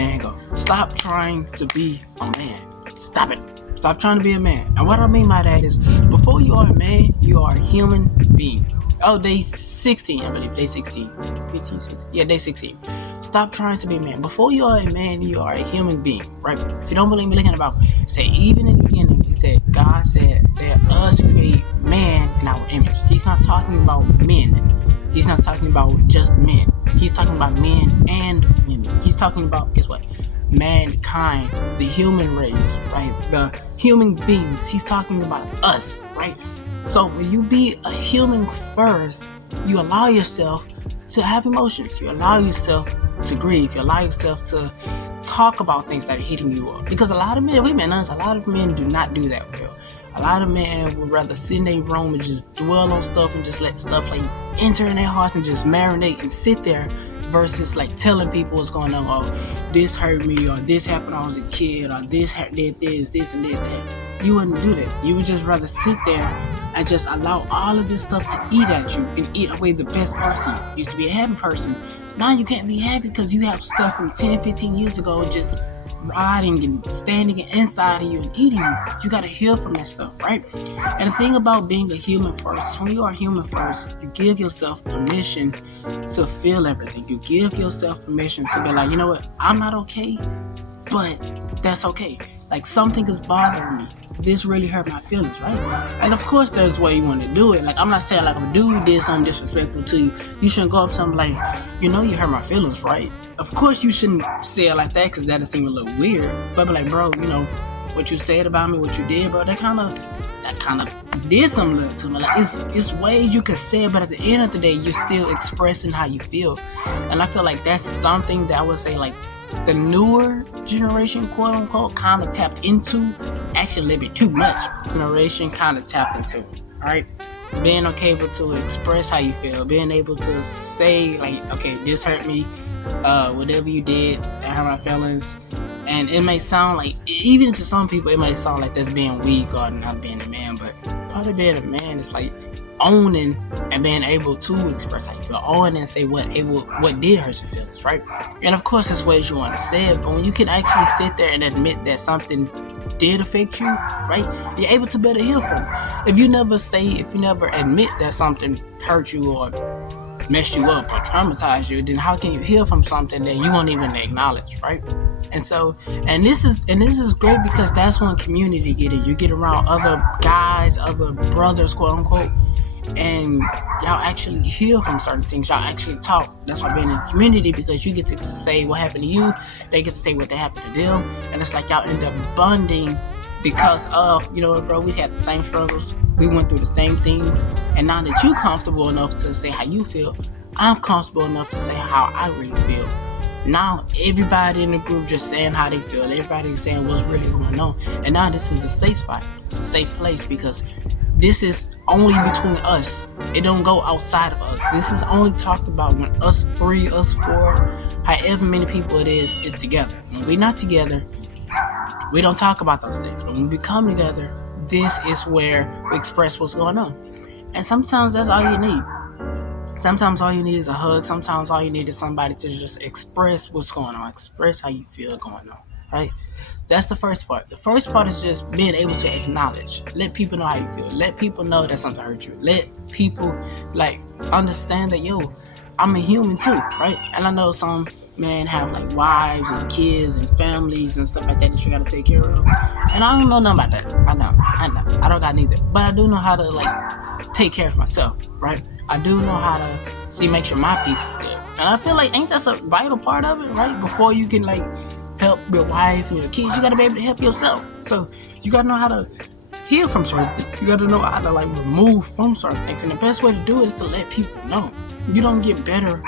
and go, stop trying to be a man. Stop it. Stop trying to be a man. And what I mean by that is, before you are a man, you are a human being. Oh, day 16, I believe. Day 16. 15, 16. Yeah, day 16. Stop trying to be a man. Before you are a man, you are a human being, right? If you don't believe me, look in the Bible. It said, even in the beginning, he said, God said, let us create man in our image. He's not talking about men. He's not talking about just men. He's talking about men and women. He's talking about, guess what? Mankind, the human race, right? The human beings. He's talking about us, right? So when you be a human first, you allow yourself to have emotions. You allow yourself to grieve. You allow yourself to talk about things that are hitting you up. Because a lot of men, a lot of men do not do that well. A lot of men would rather sit in their room and just dwell on stuff and just let stuff like enter in their hearts and just marinate and sit there, versus like telling people what's going on. Oh, this hurt me, or this happened when I was a kid, or this did this and did that. You wouldn't do that. You would just rather sit there and just allow all of this stuff to eat at you and eat away the best parts of you. You used to be a happy person. Now you can't be happy because you have stuff from 10, 15 years ago just rotting and standing inside of you and eating you. You gotta heal from that stuff, right? And the thing about being a human first is, when you are human first, you give yourself permission to feel everything. You give yourself permission to be like, you know what, I'm not okay, but that's okay. Like, something is bothering me. This really hurt my feelings, right? And of course, there's a way you want to do it. Like, I'm not saying like, if a dude did something disrespectful to you, you shouldn't go up to him like, you hurt my feelings, right? Of course, you shouldn't say it like that, because that'll seem a little weird. But be like, bro, what you said about me, what you did, bro, that kind of did something to me. Like, it's ways you can say it, but at the end of the day, you're still expressing how you feel. And I feel like that's something that I would say, like, the newer generation, quote unquote, kind of tapped into, actually a little bit too much. Generation kind of tapped into, right? Being okay able to express how you feel, being able to say like, okay, this hurt me, whatever you did, that hurt my feelings. And it may sound like, even to some people, it may sound like that's being weak or not being a man, but part of being a man is like owning and being able to express how you feel, owning and say what did hurt your feelings, right? And of course, there's ways you want to say it, but when you can actually sit there and admit that something did affect you, right, you're able to better heal from it. If you never admit that something hurt you or messed you up or traumatized you, then how can you heal from something that you won't even acknowledge, right? And so, and this is great, because that's when community get in. You get around other guys, other brothers, quote unquote, and y'all actually heal from certain things. Y'all actually talk. That's why being in community, because you get to say what happened to you, they get to say what they happened to them, and it's like y'all end up bonding because of, bro, we had the same struggles, we went through the same things, and now that you're comfortable enough to say how you feel, I'm comfortable enough to say how I really feel. Now everybody in the group just saying how they feel, everybody's saying what's really going on, and now this is a safe spot, it's a safe place, because this is only between us. It don't go outside of us. This is only talked about when us three, us four, however many people it is together. When we're not together, we don't talk about those things. But when we come together, this is where we express what's going on. And sometimes that's all you need. Sometimes all you need is a hug. Sometimes all you need is somebody to just express what's going on, express how you feel going on, right? That's the first part. The first part is just being able to acknowledge. Let people know how you feel. Let people know that something hurt you. Let people understand that, I'm a human too, right? And I know some men have like wives and kids and families and stuff like that you gotta take care of. And I don't know nothing about that. I don't got neither. But I do know how to take care of myself, right? I do know how to make sure my peace is good. And I feel like, ain't that a vital part of it, right? Before you can help your wife and your kids, you gotta be able to help yourself. So you gotta know how to heal from certain things. You gotta know how to remove from certain things. And the best way to do it is to let people know. You don't get better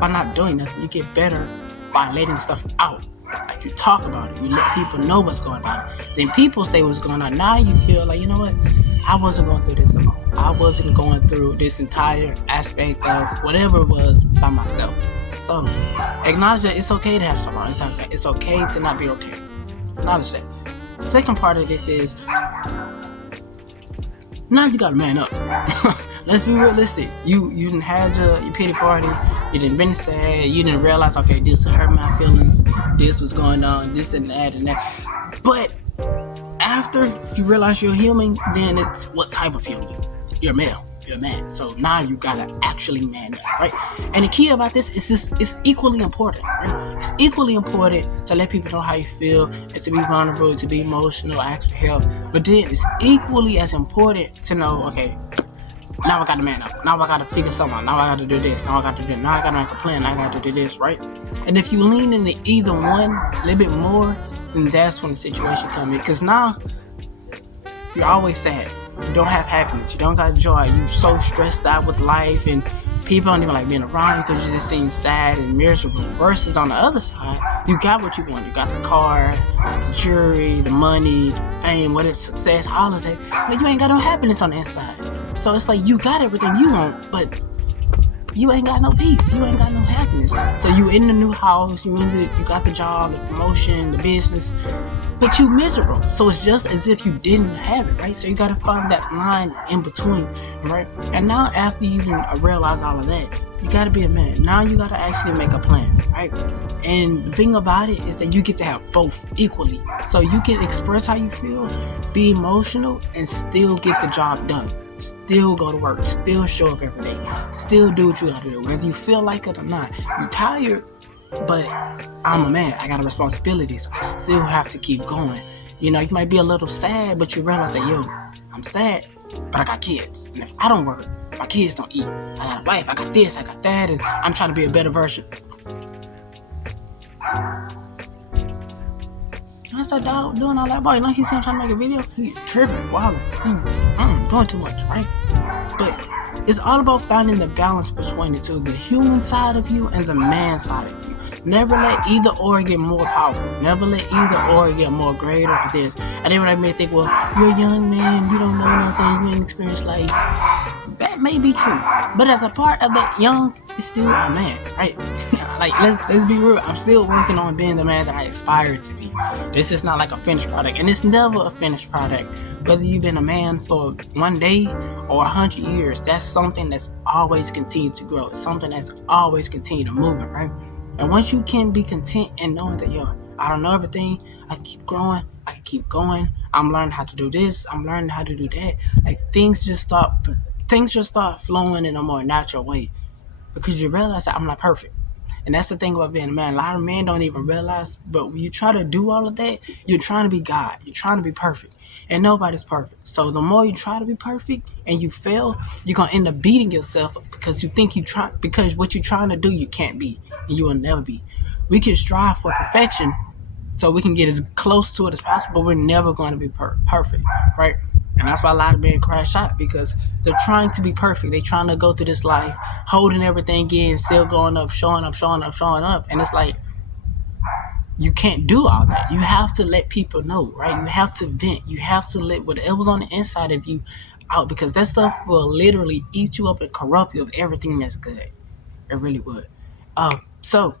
by not doing nothing. You get better by letting stuff out. Like, you talk about it. You let people know what's going on. Then people say what's going on. Now you feel like, you know what? I wasn't going through this alone. I wasn't going through this entire aspect of whatever it was by myself. So, acknowledge that it's okay to have someone. It's okay to not be okay. Acknowledge that. The second part of this is, now you gotta man up. Let's be realistic. You didn't have your pity party. You didn't been sad. You didn't realize, okay, this hurt my feelings. this was going on, this and that. But after you realize you're human, then it's what type of human? You're male. You're a man. So now you gotta actually man up, right? And the key about this is it's equally important, right? It's equally important to let people know how you feel and to be vulnerable, to be emotional, ask for help. But then it's equally as important to know, okay, now I gotta man up. Now I gotta figure something out. Now I gotta do this. Now I gotta do that. Now I gotta make a plan. Now I gotta do this, right? And if you lean into either one a little bit more, then that's when the situation comes in. Because now you're always sad. You don't have happiness. You don't got joy. You're so stressed out with life, and people don't even like being around you because you just seem sad and miserable. Versus on the other side, you got what you want. You got the car, the jewelry, the money, the fame, whatever, success, holiday. But you ain't got no happiness on the inside. So it's like you got everything you want, but you ain't got no peace. You ain't got no happiness. So you in the new house, you got the job, the promotion, the business, but you miserable. So it's just as if you didn't have it, right? So you got to find that line in between, right? And now after you realize all of that, you got to be a man. Now you got to actually make a plan, right? And the thing about it is that you get to have both equally. So you can express how you feel, be emotional, and still get the job done. Still go to work, still show up every day, still do what you gotta do, whether you feel like it or not. You're tired, but I'm a man. I got responsibilities. I still have to keep going. You know, you might be a little sad, but you realize that, yo, I'm sad, but I got kids. And if I don't work, my kids don't eat. I got a wife, I got this, I got that, and I'm trying to be a better version. I said, dog, doing all that, boy. Like he's trying to make a video. He tripping, wilding, doing too much, right? But it's all about finding the balance between the two, the human side of you and the man side of you. Never let either or get more powerful. Never let either or get more greater for this. And then when I may think, well, you're a young man, you don't know nothing, you ain't experienced life. That may be true, but as a part of that young, it's still a man, right? Like let's be real. I'm still working on being the man that I aspire to be. This is not like a finished product, and it's never a finished product. Whether you've been a man for one day or 100 years, that's something that's always continued to grow. It's something that's always continued to move, right? And once you can be content and knowing that, yo, I don't know everything, I can keep growing, I can keep going. I'm learning how to do this. I'm learning how to do that. Like things just start flowing in a more natural way because you realize that I'm not perfect. And that's the thing about being a man. A lot of men don't even realize, but when you try to do all of that, you're trying to be God. You're trying to be perfect. And nobody's perfect. So the more you try to be perfect and you fail, you're going to end up beating yourself because you think because what you're trying to do, you can't be. And you will never be. We can strive for perfection so we can get as close to it as possible, but we're never going to be perfect, right? And that's why a lot of men crash out because they're trying to be perfect. They're trying to go through this life, holding everything in, still going up, showing up. And it's like, you can't do all that. You have to let people know, right? You have to vent. You have to let whatever's on the inside of you out because that stuff will literally eat you up and corrupt you of everything that's good. It really would. So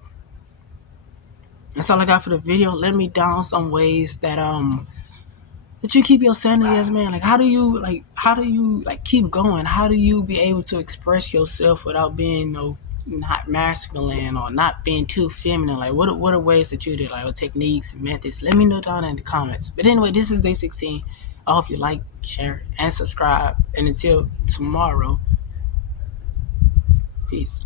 that's all I got for the video. Let me down some ways that you keep your sanity as a man. Like how do you keep going? How do you be able to express yourself without being not masculine or not being too feminine? Like what are ways that you do, like what techniques and methods? Let me know down in the comments. But anyway, this is day 16. I hope you like, share, and subscribe. And until tomorrow, peace.